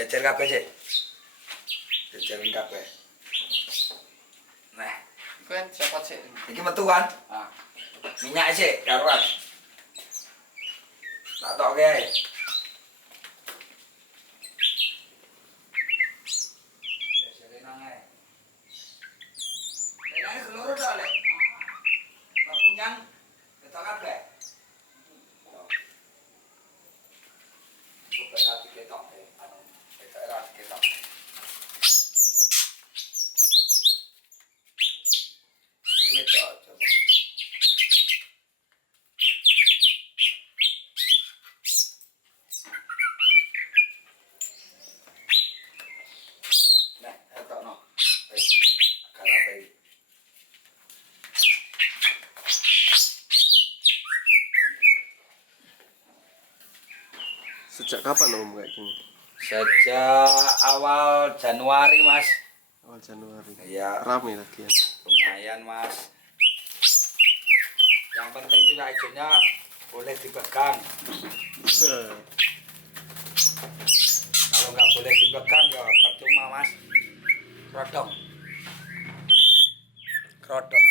Jejer kabeh sik. Jejerin kabeh. Nah, Iku kan copot sik. iki metu kan? Ah. Minyak sik karuan. Tak tokke ae. Jejerin nang ae. Lha keloro ta lek. Kapunyang ketok kabeh. Coba tak diketok. Ketok ra diketok. Duit tok coba. Nah, etokno. Karape. Sejak kapan Om kayak gini? Sejak awal Januari, Mas. Awal Januari. Iya, Rame lagi ya. lumayan, Mas. Yang penting juga ijonya boleh dipegang. Kalau nggak boleh dipegang ya percuma, Mas. Krodong. Krodong.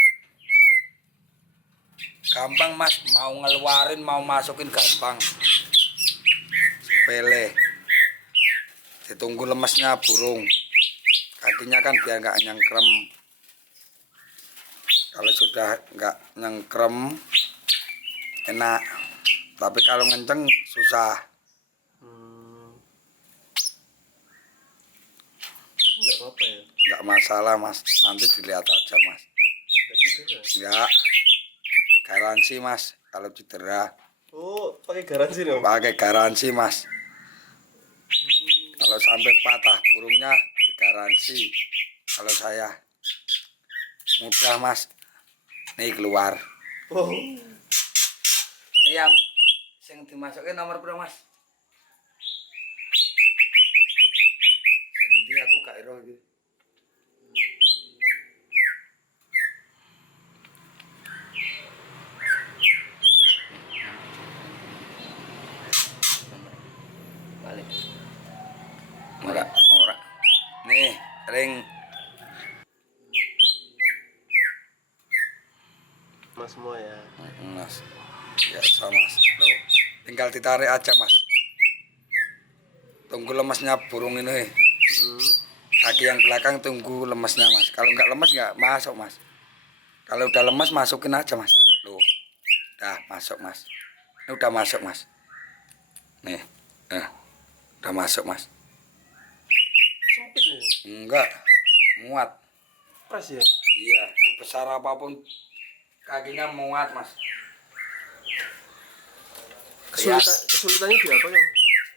Gampang, Mas. Mau ngeluarin, mau masukin gampang. Sepele. Ditunggu lemesnya burung. Kakinya kan biar nggak nyengkrem. Kalau sudah nggak nyengkrem enak. Tapi kalau ngenceng susah. Enggak apa-apa ya. Nggak masalah, Mas. Nanti dilihat aja, Mas. Enggak cedera. Nggak. Garansi, Mas. Kalau cedera. Oh, pakai garansi dong. Pakai garansi, Mas. Kalau sampai patah burungnya digaransi. Kalau saya mudah, Mas. Nih keluar. Oh. Ini yang dimasukin nomor berapa, Mas? Sendi aku gak ero iki. Balik. Ora. Nih, ring. Mas semua ya. Mas. Biasa, Mas. Loh, tinggal ditarik aja, Mas. Tunggu lemesnya burung ini. Kaki yang belakang tunggu lemesnya, Mas. Kalau nggak lemes nggak masuk, Mas. Kalau udah lemes masukin aja, Mas. Loh. Udah masuk, Mas. Ini udah masuk, Mas. Nih. Udah masuk, Mas. Sempit nih. Enggak. Muat. Pas ya. Iya, sebesar apapun kakinya muat, Mas. Kesulitannya di apa ya?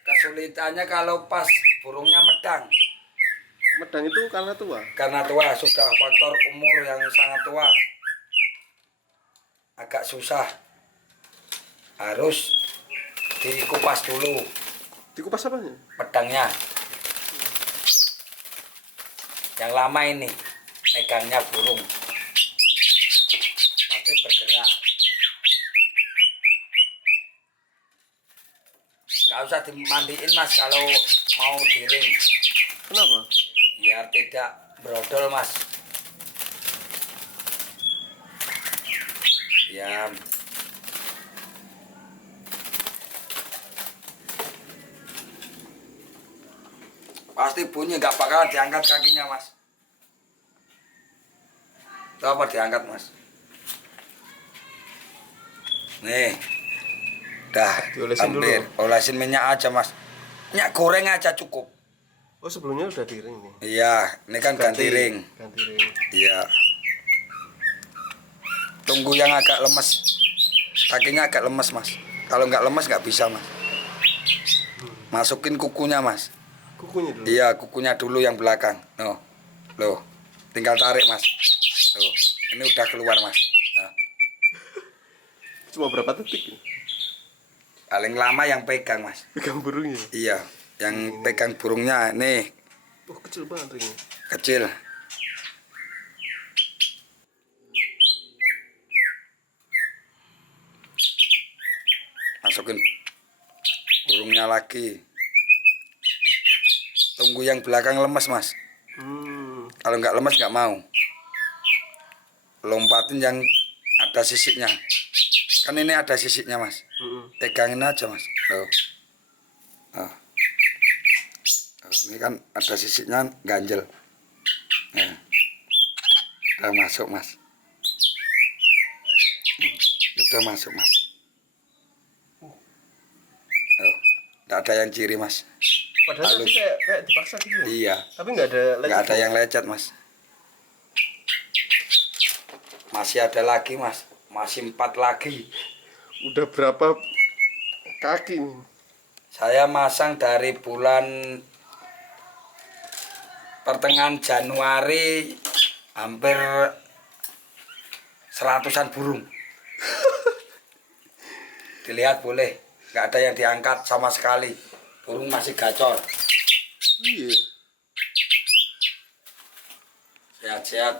Kesulitannya kalau pas burungnya medang. Medang itu karena tua. Karena tua, sudah faktor umur yang sangat tua. Agak susah. Harus dikupas dulu Dikupas apanya? pedangnya. Yang lama ini megangnya burung. Tapi bergerak. Nggak usah dimandiin, Mas, kalau mau diring. Kenapa? Biar tidak brodol, Mas. Ya. Pasti bunyi, nggak bakal diangkat kakinya, Mas. Itu apa diangkat, Mas? Nih. Dah, Diolesin hampir. dulu. Olesin minyak aja, Mas. Minyak goreng aja cukup. Oh, sebelumnya udah diring nih. Iya, ini kan ganti ring. Ganti ring. Iya. Tunggu yang agak lemes. Kakinya agak lemes, Mas. Kalau nggak lemes nggak bisa, Mas. Masukin kukunya, Mas. Kukunya dulu. Iya, kukunya dulu yang belakang. Loh. Tinggal tarik, Mas. Loh, ini udah keluar, Mas. Nah, Cuma berapa detik? paling lama yang pegang, Mas. Pegang burungnya. Iya, yang pegang burungnya nih Oh, kecil banget ringnya. kecil. Masukin burungnya lagi. Tunggu yang belakang lemes mas. Kalau nggak lemes nggak mau. Lompatin yang ada sisiknya. Kan ini ada sisiknya mas. Pegangin aja mas. Tuh. Oh. Ini kan ada sisiknya ganjel. Nah. Udah masuk mas. Udah masuk mas. Oh. Nggak ada yang ciri mas. Padahal tadi kayak dipaksa gitu ya? Iya. Tapi nggak ada lecet. Nggak ada yang lecet mas. Masih ada lagi mas. Masih 4 lagi. Udah berapa kaki nih? Saya masang dari bulan pertengahan Januari hampir 100-an burung. Dilihat boleh. Nggak ada yang diangkat sama sekali. Burung masih gacor. Iya. Sehat-sehat.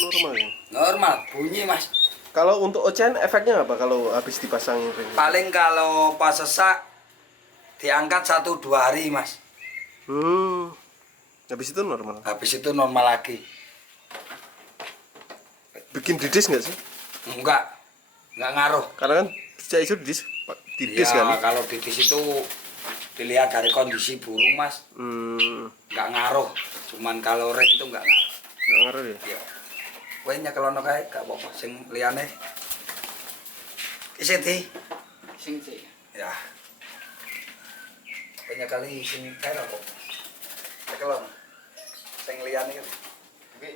Normal ya. Normal, bunyi mas. Kalau untuk ocehan efeknya apa kalau habis dipasangin ring? Paling kalau pas sesak diangkat 1-2 hari mas. Habis itu normal. Habis itu normal lagi. Bikin didis nggak sih? Nggak ngaruh. Karena kan sejak itu didis Iya, kan? kalau didis itu dilihat dari kondisi burung mas. Nggak ngaruh. Cuman kalau ring itu nggak ngaruh. Nggak ngaruh ya? Iya. Kowe nyekelono kae gak apa-apa sing liyane. Isi di. Sing C. Ya. Banyak kali sing kae apa? Nyekelon. Sing liyane kan. Oke.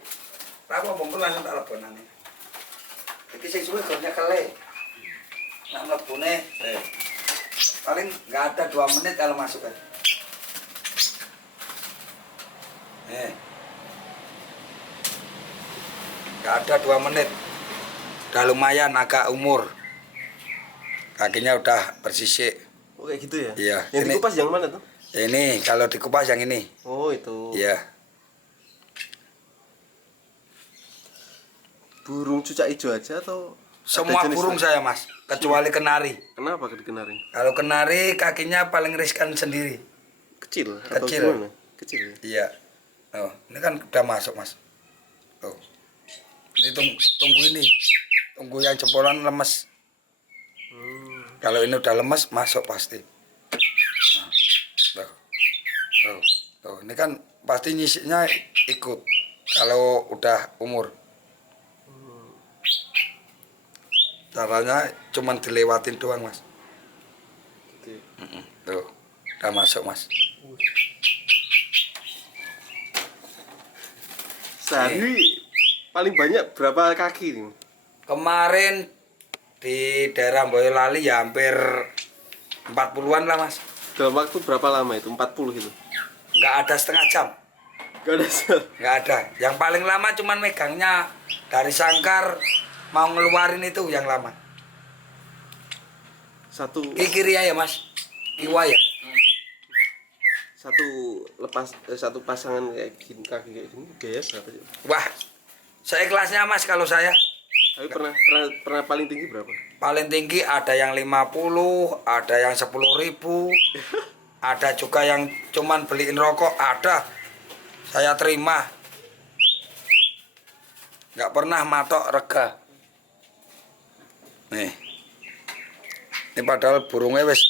Ra apa langsung tak lebonane. Iki sing suwe kok nyekele. Nak mlebune paling nggak ada 2 menit kalau masuk kan. Nggak ada 2 menit. Udah lumayan agak umur. Kakinya udah bersisik. Oh kayak gitu ya? Iya. Yang Ini, dikupas yang mana tuh? ini kalau dikupas yang ini. Oh itu. Iya. Burung cucak hijau aja atau? Semua ada jenis burung lain? saya mas, kecuali kenari. Kenapa dikenari? Kalau kenari kakinya paling riskan sendiri. Kecil atau Kecil. gimana? Kecil ya? Iya. Oh, ini kan udah masuk mas. Tuh. Ini tunggu ini. Tunggu yang jempolan lemes. Kalau ini udah lemes masuk pasti. Nah, tuh. Tuh. Tuh. Ini kan pasti nyisiknya ikut. Kalau udah umur. Caranya cuman dilewatin doang mas. Gitu ya. Tuh. Udah masuk mas. Sehari paling banyak berapa kaki nih? Kemarin di daerah Boyolali ya hampir 40-an lah mas. Dalam waktu berapa lama itu? 40 gitu? Nggak ada setengah jam. Gak ada sel. Nggak ada. Yang paling lama cuman megangnya dari sangkar mau ngeluarin itu yang lama. Satu Kiri ya mas. Iwa ya. satu pasangan kayak gini, kaki kayak gini biaya berapa sih? Wah, saya kelasnya mas kalau saya. Tapi pernah paling tinggi berapa? Paling tinggi ada yang 50, ada yang 10.000, ada juga yang cuman beliin rokok, ada. Saya terima. Nggak pernah matok rega. Nih. Ini padahal burungnya wis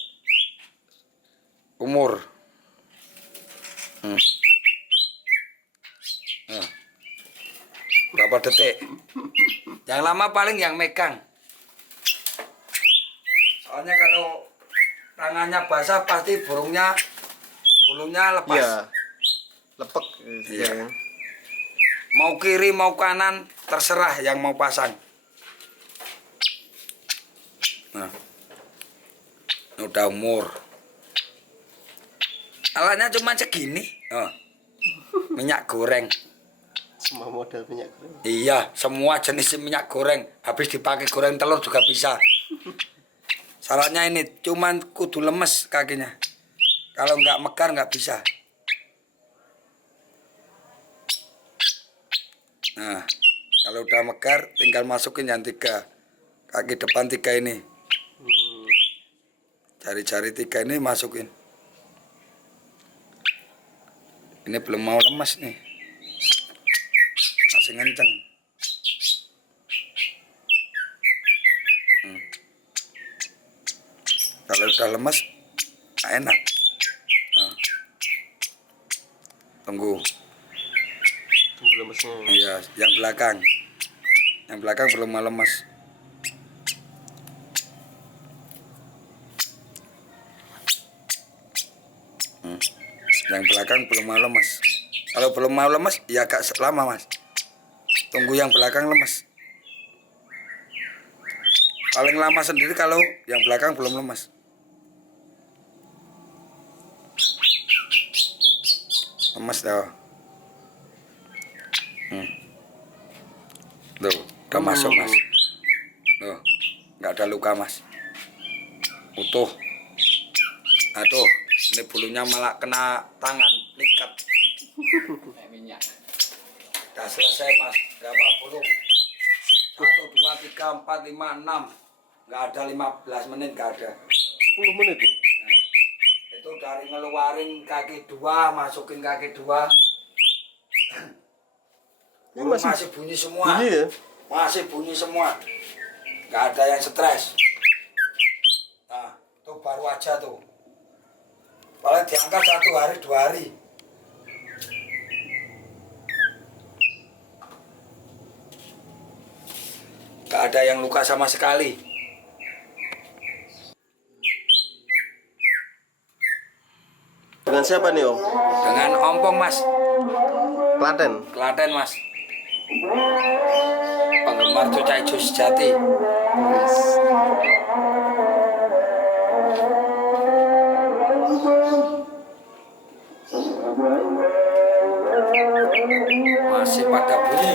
umur. Nah. Berapa detik? Yang lama paling yang megang. Soalnya kalau tangannya basah pasti bulunya lepas. Iya. Lepek. Iya. Ya. Mau kiri mau kanan terserah yang mau pasang. Nah. Udah umur. Alatnya cuma segini. Oh. Minyak goreng. Semua model minyak goreng. Iya, semua jenis minyak goreng. Habis dipakai goreng telur juga bisa. Syaratnya ini, cuman kudu lemes kakinya. Kalau nggak mekar nggak bisa. Nah, kalau udah mekar tinggal masukin yang 3. Kaki depan 3 ini. Jari-jari 3 ini masukin. Ini belum mau lemas nih. Masih ngenceng. Kalau udah lemas, enak. Nah. Tunggu. Tunggu lemesnya. Iya, yang belakang. Yang belakang belum mau lemas. Yang belakang belum mau lemas. Kalau belum mau lemas, ya agak lama mas. Tunggu yang belakang lemas. Paling lama sendiri kalau yang belakang belum lemas. Lemas dah. Tuh, udah masuk mas. Tuh, nggak ada luka mas. Utuh. Aduh, ini bulunya malah kena tangan, likat. Kayak minyak. Udah selesai mas. Berapa bulu? 1, 2, 3, 4, 5, 6. Nggak ada 15 menit, nggak ada. 10 menit nih. Nah, itu dari ngeluarin kaki 2, masukin kaki 2. Ini Masih bunyi semua. Bunyi ya? Masih bunyi semua. Nggak ada yang stres. Nah, itu baru aja tuh. Paling diangkat 1 hari 2 hari. Nggak ada yang luka sama sekali. Dengan siapa nih Om? Dengan ompong mas. Klaten. Klaten mas. Penggemar Cucai Jus Jati. Wis. Masih pada bunyi.